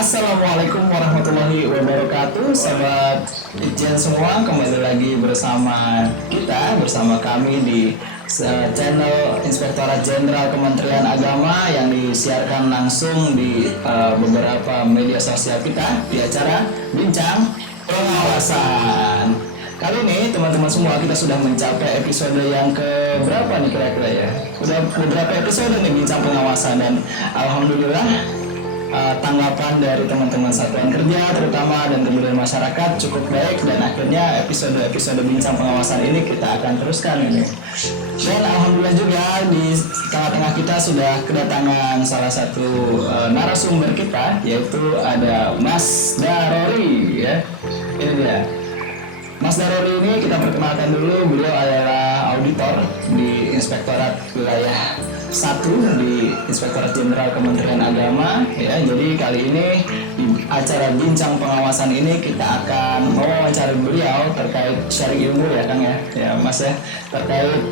Assalamualaikum warahmatullahi wabarakatuh, sahabat Ijen semua, kembali lagi bersama kami di channel Inspektorat Jenderal Kementerian Agama yang disiarkan langsung di beberapa media sosial kita di acara Bincang Pengawasan. Kali ini teman-teman semua kita sudah mencapai episode yang ke berapa nih kira-kira ya? Udah beberapa episode nih Bincang Pengawasan dan alhamdulillah tanggapan dari teman-teman satuan kerja terutama dan kemudian masyarakat cukup baik, dan akhirnya episode Bincang Pengawasan ini kita akan teruskan ini. Dan alhamdulillah juga di tengah-tengah kita sudah kedatangan salah satu narasumber kita, yaitu ada Mas Darori ya. Ini dia. Mas Darori ini kita perkenalkan dulu, beliau adalah auditor di Inspektorat Wilayah 1 di Inspektorat Jenderal Kementerian Agama ya. Jadi kali ini di acara Bincang Pengawasan ini kita akan mewawancari beliau terkait sharing ilmu ya Kang ya Mas ya, terkait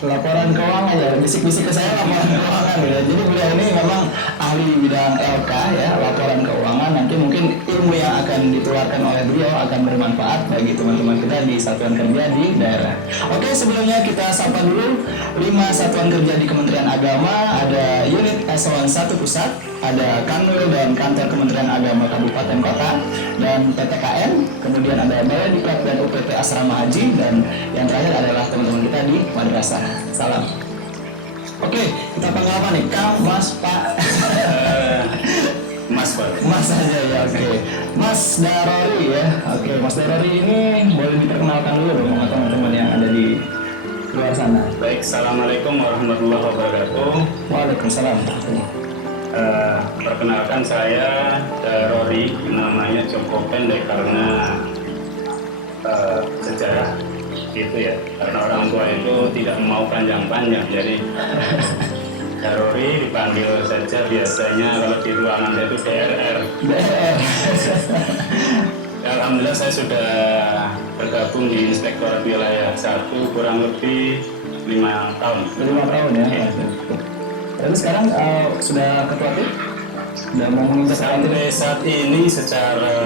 laporan keuangan ya, bisik-bisik ke saya laporan keuangan ya. Jadi beliau ini memang ahli bidang LK ya, laporan keuangan. Nanti mungkin ilmu yang akan ditularkan oleh beliau akan bermanfaat bagi teman-teman kita di satuan kerja di daerah. Oke, sebelumnya kita sapa dulu 5 satuan kerja di Kementerian Agama. Ada unit eselon 1 pusat, ada Kanwil dan Kantor Kementerian Agama Kabupaten Kota, dan PTKN, kemudian ada Balai Diklat dan UPT Asrama Haji, dan yang terakhir adalah teman-teman kita di madrasah. Salam. Oke, kita panggil apa nih? Kang, Mas, Pak? Mas Pak. Mas saja ya, oke. Mas Darori ya. Oke, Mas Darori ini boleh diperkenalkan dulu dong sama teman-teman yang ada di luar sana. Baik, Assalamualaikum warahmatullahi wabarakatuh. Waalaikumsalam. Perkenalkan saya Darori, namanya cukup pendek karena sejarah gitu ya. Karena orang tua itu tidak mau panjang-panjang, jadi Darori dipanggil saja biasanya kalau di ruangan itu DRR. Alhamdulillah saya sudah bergabung di Inspektorat Wilayah 1 kurang lebih 5 tahun. 5 tahun ya. Tapi sekarang sudah ketua tim? Sudah mau menginjak sampai saat ini secara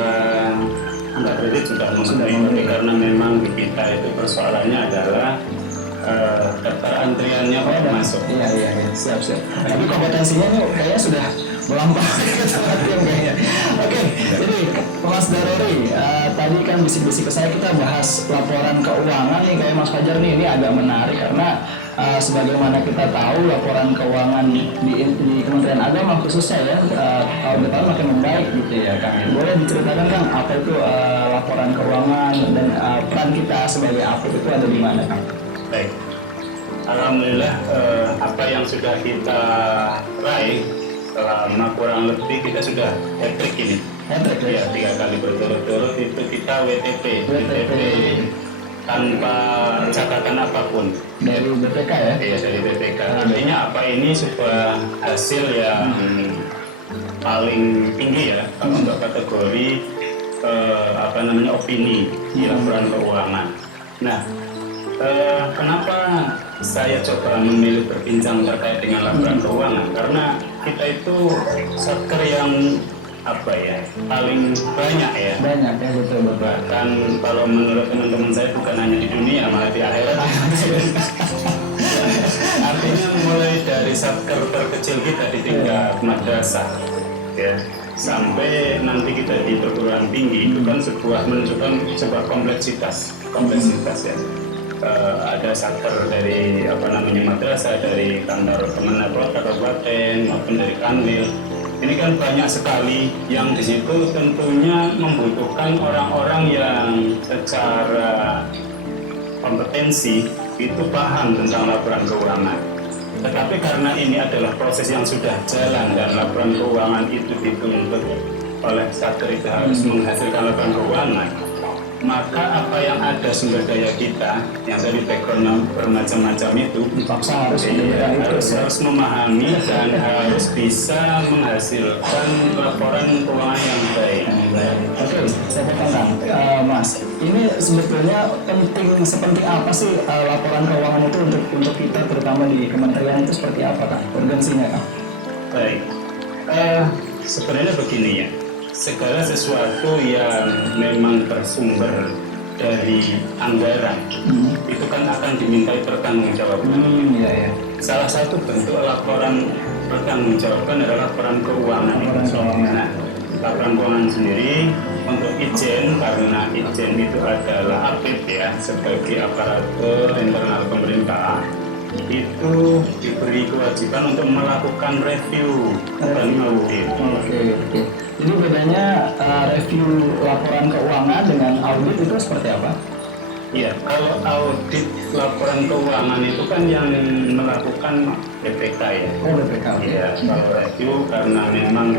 angka kredit sudah memenuhi, karena memang di kita itu persoalannya adalah daftar antriannya masuk. Iya, siap. Tapi kompetensinya nih kayaknya sudah melampaui ketua tim kayaknya. Oke, jadi Mas Darori, tadi kan bisik-bisik ke saya kita bahas laporan keuangan nih, kayak Mas Fajar nih, ini agak menarik karena sebagaimana kita tahu laporan keuangan di Kementerian Agama khususnya ya, tahun depan makin membaik gitu ya Kang. Boleh diceritakan Kang, apa itu laporan keuangan dan peran kita sebagai APIT itu ada di mana Kang? Baik, alhamdulillah apa yang sudah kita raih selama kurang lebih kita sudah hat-trick ini. Hat-trick ya, 3 kali berturut-turut itu kita WTP tanpa catatan apapun dari BPK ya? Iya, dari BPK. Artinya apa, ini sebuah hasil yang paling tinggi ya untuk kategori opini di laporan keuangan. Nah, kenapa saya coba memilih berbincang terkait dengan laporan keuangan? Karena kita itu satker yang paling banyak ya. Banyak ya, betul. Bahkan kalau menurut teman-teman saya bukan hanya di dunia, malah di akhirat. Artinya mulai dari satker terkecil kita di tingkat madrasah ya, sampai nanti kita di perguruan tinggi, itu kan menunjukkan sebuah kompleksitas ya. Ada satker dari madrasah, dari kantor kementerian kabupaten maupun dari kanwil. Ini kan banyak sekali yang di situ tentunya membutuhkan orang-orang yang secara kompetensi itu paham tentang laporan keuangan. Tetapi karena ini adalah proses yang sudah jalan dan laporan keuangan itu dituntut oleh satker itu harus menghasilkan laporan keuangan, maka apa yang ada sumber daya kita yang dari background bermacam-macam itu dipaksa harus memahami dan harus bisa menghasilkan laporan keuangan yang baik. Oke, saya bertanya, Mas, ini sebetulnya sepenting apa sih laporan keuangan itu untuk kita terutama di kementerian itu seperti apa Kak? Urgensinya Kak? Baik. Sebenarnya begini ya, segala sesuatu yang memang bersumber dari anggaran itu kan akan dimintai pertanggungjawaban. Iya ya. Salah satu bentuk laporan pertanggungjawaban adalah laporan keuangan. Nah, laporan keuangan sendiri untuk Itjen, karena Itjen itu adalah APIP ya, sebagai aparatur internal pemerintah, itu diberi kewajiban untuk melakukan review dan audit. Oke. Jadi bedanya review laporan keuangan dengan audit itu seperti apa? Ya, kalau audit laporan keuangan itu kan yang melakukan BPK ya. Oh, BPK. Iya, kalau review karena memang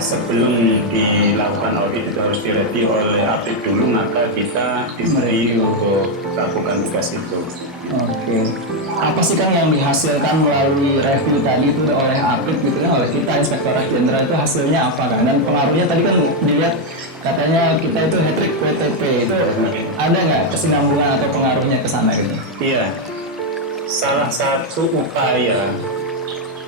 sebelum dilakukan audit itu harus direview oleh APIP dulu, maka kita diberi untuk lakukan tugas itu. Oke. Apa sih Kang yang dihasilkan melalui review tadi itu oleh APIP gitu ya, oleh kita Inspektorat Jenderal itu hasilnya apa kan? Dan pengaruhnya tadi kan dilihat katanya kita itu hat-trick WTP itu ada nggak kesinambungan atau pengaruhnya ke sana gitu? Iya, salah satu upaya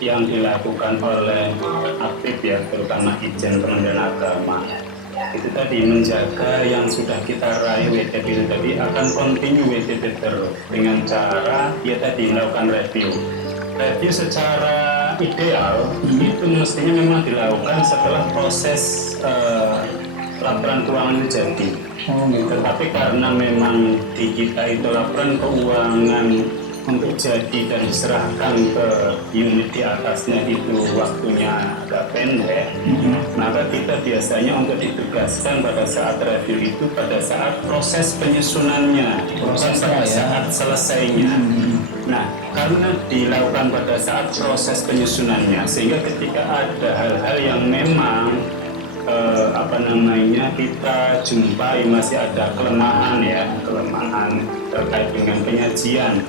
yang dilakukan oleh APIP ya, terutama Itjen Kementerian Agama, itu tadi menjaga yang sudah kita raih WTP itu tadi akan continue WTP terus dengan cara ya tadi melakukan review. Review secara ideal itu mestinya memang dilakukan setelah proses laporan keuangan itu jadi. Oh gitu. Tetapi karena memang di kita itu laporan keuangan untuk jadi dan diserahkan ke unit di atasnya itu waktunya agak pendek, maka kita biasanya untuk ditugaskan pada saat review itu pada saat proses penyusunannya, bukan pada saat selesainya. Nah, karena dilakukan pada saat proses penyusunannya, sehingga ketika ada hal-hal yang memang kita jumpai masih ada kelemahan terkait dengan penyajian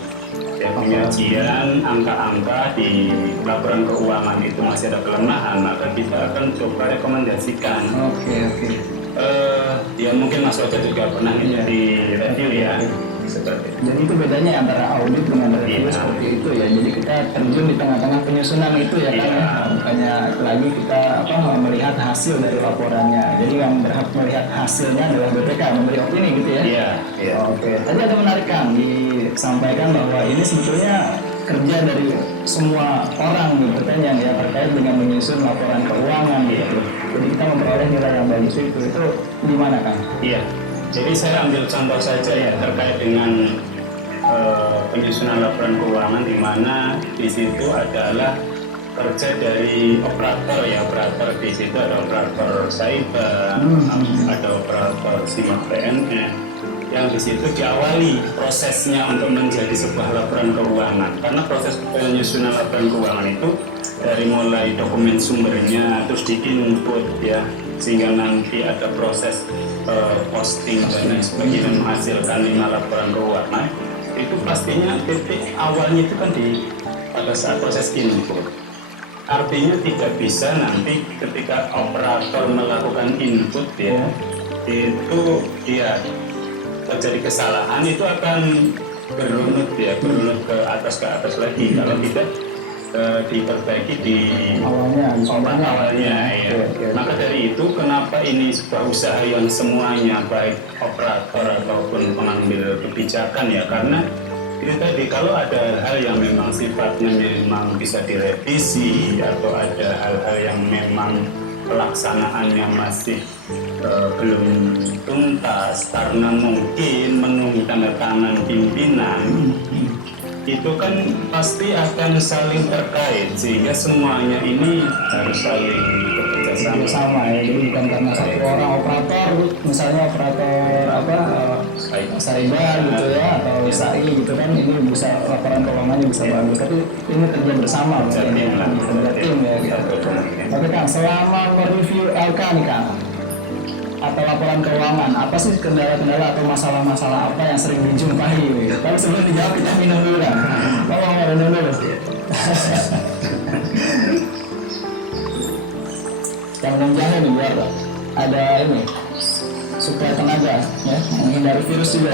angka-angka di laporan keuangan itu masih ada kelemahan, maka kita akan coba rekomendasikan. Oke. Ya mungkin Mas Wajah juga pernah di review ya. Seperti itu. Jadi itu bedanya antara audit dengan review seperti itu ya. Jadi kita terjun di tengah-tengah penyusunan itu ya kan ya. Bukannya lagi kita melihat hasil dari laporannya. Jadi yang berhak melihat hasilnya adalah BPK memberi opini gitu ya. Iya. Oke. Tadi ada menarik Kang disampaikan bahwa ini sebetulnya kerja dari semua orang gitu kan yang terkait dengan menyusun laporan keuangan gitu. Jadi kita memperoleh nilai yang bagus itu di mana Kang? Iya. Jadi saya ambil contoh saja ya terkait dengan penyusunan laporan keuangan, di mana di situ adalah kerja dari operator ya, operator di situ ada operator cyber, ada operator simak PNS, yang di situ diawali prosesnya untuk menjadi sebuah laporan keuangan. Karena proses penyusunan laporan keuangan itu dari mulai dokumen sumbernya terus di input ya, sehingga nanti ada proses posting dan lain sebagainya menghasilkan 5 laporan keuangan. Itu pastinya titik awalnya itu kan pada saat proses input. Artinya tidak bisa nanti ketika operator melakukan input ya, itu dia terjadi kesalahan itu akan berunut ke atas lagi kalau tidak diperbaiki di awalnya ya. Maka dari itu kenapa ini sebuah usaha yang semuanya baik operator ataupun pengambil kebijakan ya, karena itu tadi kalau ada hal yang memang sifatnya memang bisa direvisi atau ada hal-hal yang memang pelaksanaannya masih belum tuntas karena mungkin menunggu tanda tangan pimpinan, itu kan pasti akan saling terkait sehingga semuanya ini harus saling bekerjasama ya. Jadi bukan karena satu orang operator, misalnya operator cyber gitu ya atau SAI gitu kan, ini bisa laporan keuangannya bisa bagus, tapi ini kerja bersama kerja tim ya gitu. Oke Kang, selama mereview LK nih Kang atau laporan keuangan, apa sih kendala-kendala atau masalah-masalah apa yang sering dijumpai? Tapi sebelum dijawab kita minum dulu kan. Mau minum dulu. Yang minum jahe nih biar ada ini supaya tenaga ya, menghindari virus juga.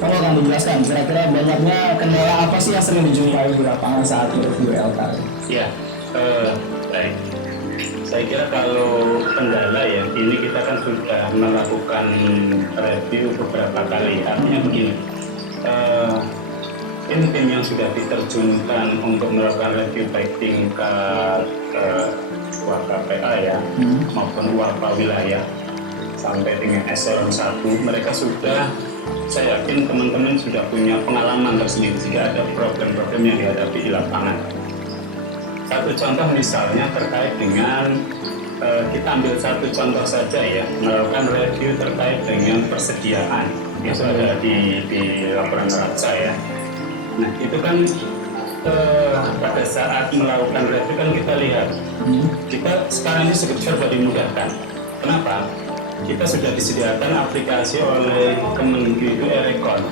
Kalau tolong dijelaskan kira-kira banyaknya kendala apa sih yang sering dijumpai di lapangan saat mereview LKR? Ya, baik. Saya kira kalau kendala ya, ini kita kan sudah melakukan review beberapa kali. Artinya begini, tim yang sudah diterjunkan untuk melakukan review baik tingkat Warpa PA ya, maupun Warpa wilayah sampai dengan eselon 1, mereka sudah, saya yakin teman-teman sudah punya pengalaman tersendiri jika ada problem-problem yang dihadapi di lapangan. Satu contoh misalnya terkait dengan kita ambil satu contoh saja ya, melakukan review terkait dengan persediaan itu ada di laporan neraca ya. Nah itu kan pada saat melakukan review kan kita lihat kita sekarang ini serba dimudahkan. Kenapa? Kita sudah disediakan aplikasi oleh Kemenlu itu Erekon.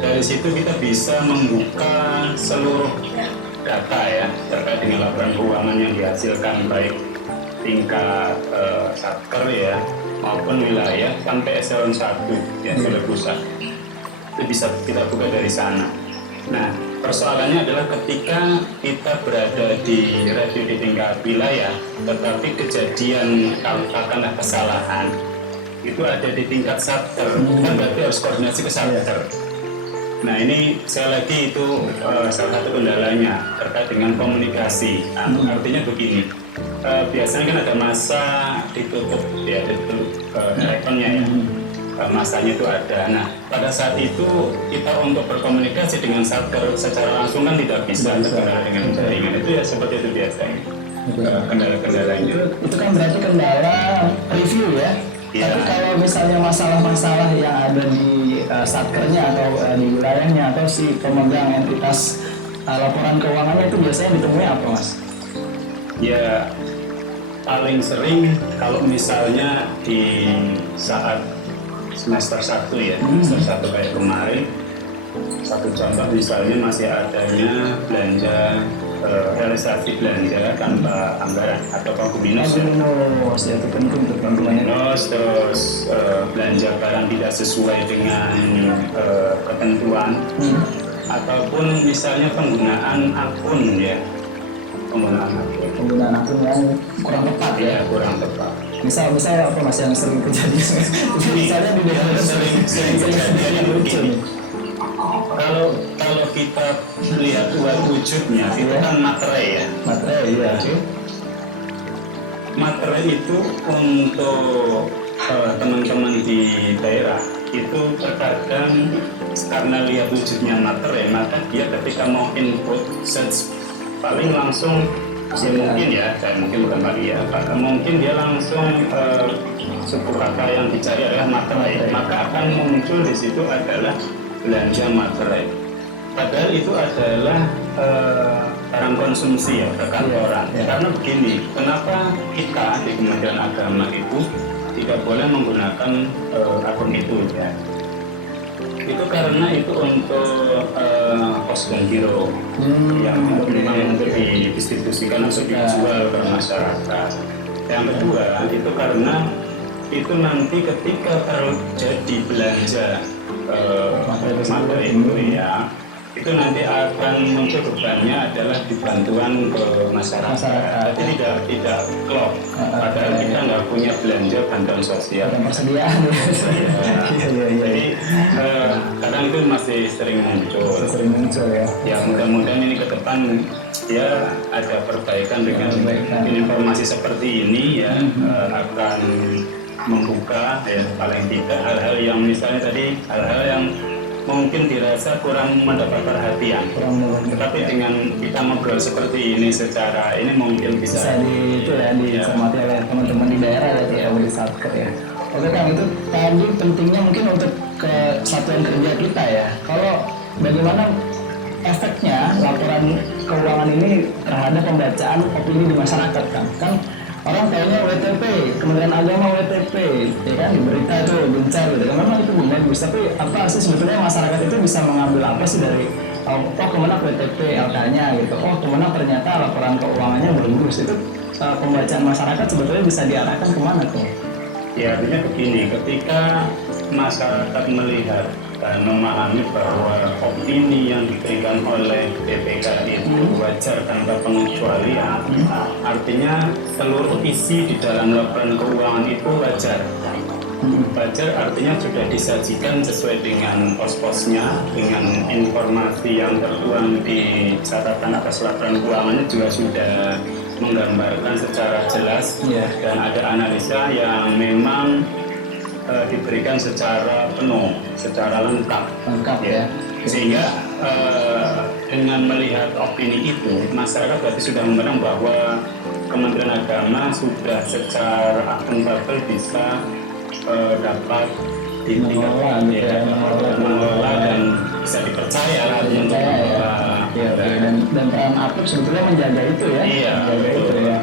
Dari situ kita bisa membuka seluruh data ya terkait dengan laporan keuangan yang dihasilkan baik tingkat satker ya maupun wilayah sampai eselon 1 ya seluruh pusat. Itu bisa kita buka dari sana. Nah persoalannya adalah ketika kita berada di review di tingkat wilayah, tetapi kejadian katakanlah kesalahan itu ada di tingkat satker, kan berarti harus koordinasi ke satker. Nah ini sekali lagi itu salah satu kendalanya terkait dengan komunikasi. Artinya begini, biasanya kan ada masa ditutup ya, ditutup rekonnya ya. Masanya itu ada. Nah, pada saat itu kita untuk berkomunikasi dengan satker secara langsung kan tidak bisa dengan jaringan itu ya seperti itu biasanya. Kendala-kendalanya. Itu kan berarti kendala review ya. Tapi kalau misalnya masalah-masalah yang ada di satkernya atau di wilayahnya atau si pemegang entitas laporan keuangannya itu biasanya ditemui apa mas? Ya paling sering kalau misalnya di saat semester 1 ya, semester 1 kayak kemarin, satu contoh misalnya masih adanya belanja realisasi belanja tanpa anggaran atau minus ya. Itu penting untuk bantuannya. Terus belanja barang tidak sesuai dengan ketentuan ataupun misalnya penggunaan akun ya, penggunaan akun yang kurang tepat ya, kurang tepat. Misal apa mas yang sering terjadi? Misalnya di daerah sering terjadi lucu nih. Kalau kita lihat wujudnya itu kan materai ya. Materai ya. Materai itu untuk teman-teman di daerah itu terkadang karena lihat wujudnya materai, maka dia ketika mau input search paling langsung mungkin bukan bagi ya, mungkin dia langsung suku kata yang dicari adalah materai, maka akan muncul di situ adalah belanja materai. Padahal itu adalah barang konsumsi ya, perkantoran. Karena begini, kenapa kita di Kementerian Agama itu tidak boleh menggunakan akun itu ya? Itu karena itu untuk pos dan giro yang memang untuk didistribusikan atau dijual ke masyarakat. Yang kedua itu karena itu nanti ketika terjadi belanja materi itu ya, itu nanti akan muncul bebannya adalah dibantuan ke masyarakat. Jadi tidak klop. Padahal kita nggak punya belanja bantuan sosial. Persediaan. Jadi kadang itu masih sering muncul. Ya. Ya mudah-mudahan ini ke depan ya ada perbaikan dengan informasi seperti ini ya akan membuka ya paling tidak hal-hal yang misalnya tadi hal-hal yang mungkin dirasa kurang mendapat perhatian. Tetapi dengan kita ngobrol seperti ini secara ini mungkin bisa dicermati oleh teman-teman di daerah ya di satker ya. Oke Kang, itu tadi pentingnya mungkin untuk kesatuan kerja kita ya. Kalau bagaimana efeknya laporan keuangan ini terhadap pembacaan opini di masyarakat kan orang tahunya WTP, Kementerian Agama WTP, ya kan, di berita itu gencar gitu. Memang itu bagus, tapi apa sih sebetulnya masyarakat itu bisa mengambil apa sih dari Kemenak WTP LK-nya gitu, Kemenak ternyata laporan keuangannya bagus, itu pembacaan masyarakat sebetulnya bisa diarahkan kemana tuh? Ya artinya begini, ketika masyarakat melihat dan memahami bahwa opini yang diberikan oleh BPK itu wajar tanpa pengecualian. Artinya seluruh isi di dalam laporan keuangan itu wajar. Wajar artinya sudah disajikan sesuai dengan pos-posnya, dengan informasi yang tertuang di catatan atas laporan keuangannya juga sudah menggambarkan secara jelas, dan ada analisa yang memang diberikan secara penuh, secara lengkap ya. Sehingga dengan melihat opini itu, masyarakat berarti sudah memandang bahwa Kementerian Agama sudah secara akuntabel bisa dapat mengelola dan bisa dipercaya untuk dan peran aktif sebetulnya menjaga itu ya. Menjaga itu ya.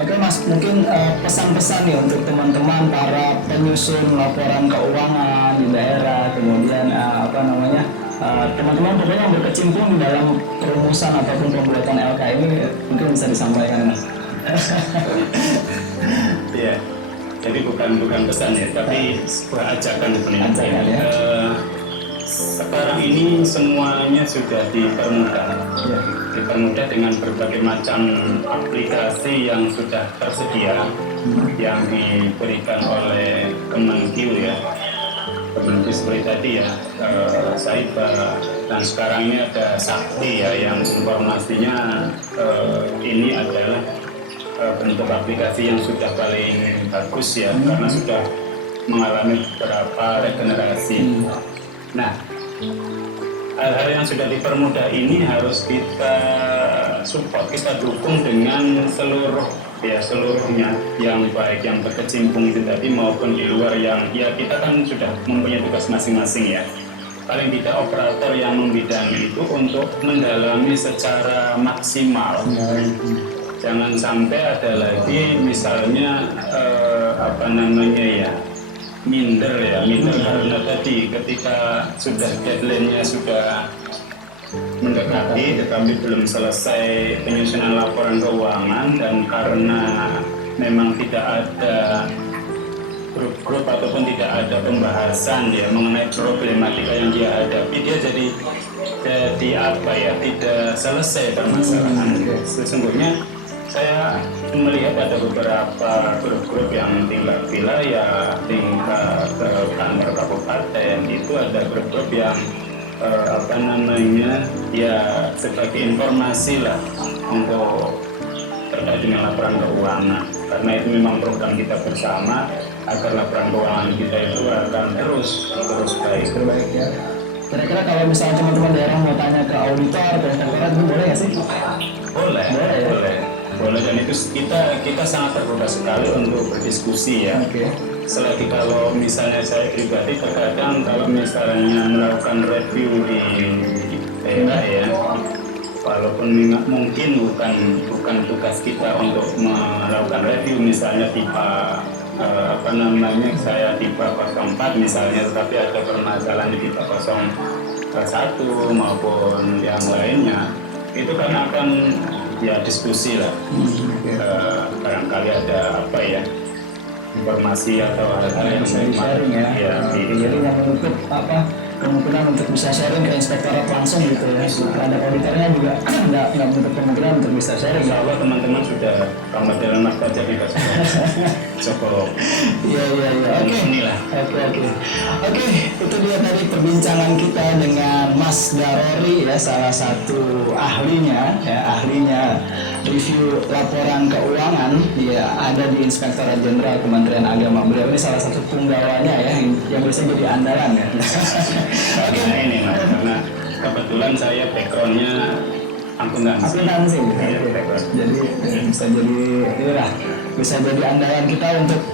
Oke Mas, mungkin pesan-pesan nih untuk teman-teman para penyusun laporan keuangan di daerah, kemudian teman-teman pokoknya yang berkecimpung di dalam perumusan ataupun pembuatan LK ini mungkin bisa disampaikan Mas. Iya. Jadi bukan pesan ya, tapi sebuah ajakan sebenarnya. Sekarang ini semuanya sudah dipermudah, dipermudah dengan berbagai macam aplikasi yang sudah tersedia, yang diberikan oleh Kemenkeu ya, Kemenkeu seperti tadi ya, Saiba, dan sekarang ini ada Sakti ya, yang informasinya ini adalah bentuk aplikasi yang sudah paling bagus ya, karena sudah mengalami beberapa regenerasi. Nah, hal-hal yang sudah dipermudah ini harus kita support, kita dukung dengan seluruhnya, yang baik yang berkecimpung itu tadi maupun di luar yang ya kita kan sudah mempunyai tugas masing-masing ya. Paling tidak operator yang membidangi itu untuk mendalami secara maksimal. Jangan sampai ada lagi misalnya minder karena tadi ketika sudah deadline-nya sudah mendekati tetapi belum selesai penyusunan laporan keuangan, dan karena memang tidak ada grup-grup ataupun tidak ada pembahasan ya mengenai problematika yang dia hadapi, dia jadi tidak selesai permasalahan. Sesungguhnya saya melihat ada beberapa grup-grup yang tingkat wilayah, tingkat kantor kabupaten, itu ada grup-grup yang sebagai informasi lah untuk terkait dengan laporan keuangan, karena itu memang program kita bersama agar laporan keuangan kita itu akan terus baik. Ya. Kira-kira kalau misalnya teman-teman daerah mau tanya ke auditor, ke inspektorat itu boleh nggak sih? Boleh, dan itu kita sangat terbuka sekali untuk berdiskusi ya. Selagi kalau misalnya saya pribadi terkadang kalau misalnya melakukan review di daerah ya, walaupun mungkin bukan tugas kita untuk melakukan review misalnya saya tipe 04 misalnya, tetapi ada permasalahan di tipe 01 maupun yang lainnya, itu kan akan ya diskusi lah. Barangkali ada informasi atau hal-hal yang sharing jadi nggak menutup kemungkinan untuk bisa sharing ke inspektorat langsung gitu ya. Ada auditornya juga nggak menutup kemungkinan untuk bisa sharing. Insya Allah teman-teman sudah ramah dalam mas baca kita cukup. Iya. Oke, itu dia tadi perbincangan kita dengan Mas Darori ya, salah satu ahlinya review laporan keuangan ya, ada di Inspektorat Jenderal Kementerian Agama. Beliau ini salah satu punggawanya ya, yang bisa jadi andalan ya. Nah ini mas, karena kebetulan saya backgroundnya akuntansi. Jadi bisa jadi andalan kita untuk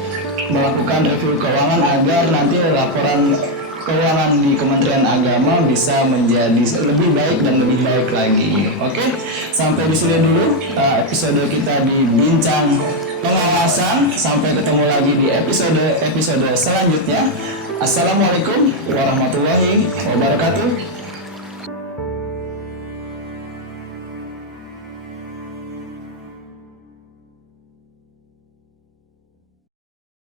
melakukan review keuangan agar nanti laporan keuangan di Kementerian Agama bisa menjadi lebih baik dan lebih baik lagi. Oke, sampai di sini dulu episode kita di Bincang Pengawasan. Sampai ketemu lagi di episode selanjutnya. Assalamualaikum warahmatullahi wabarakatuh.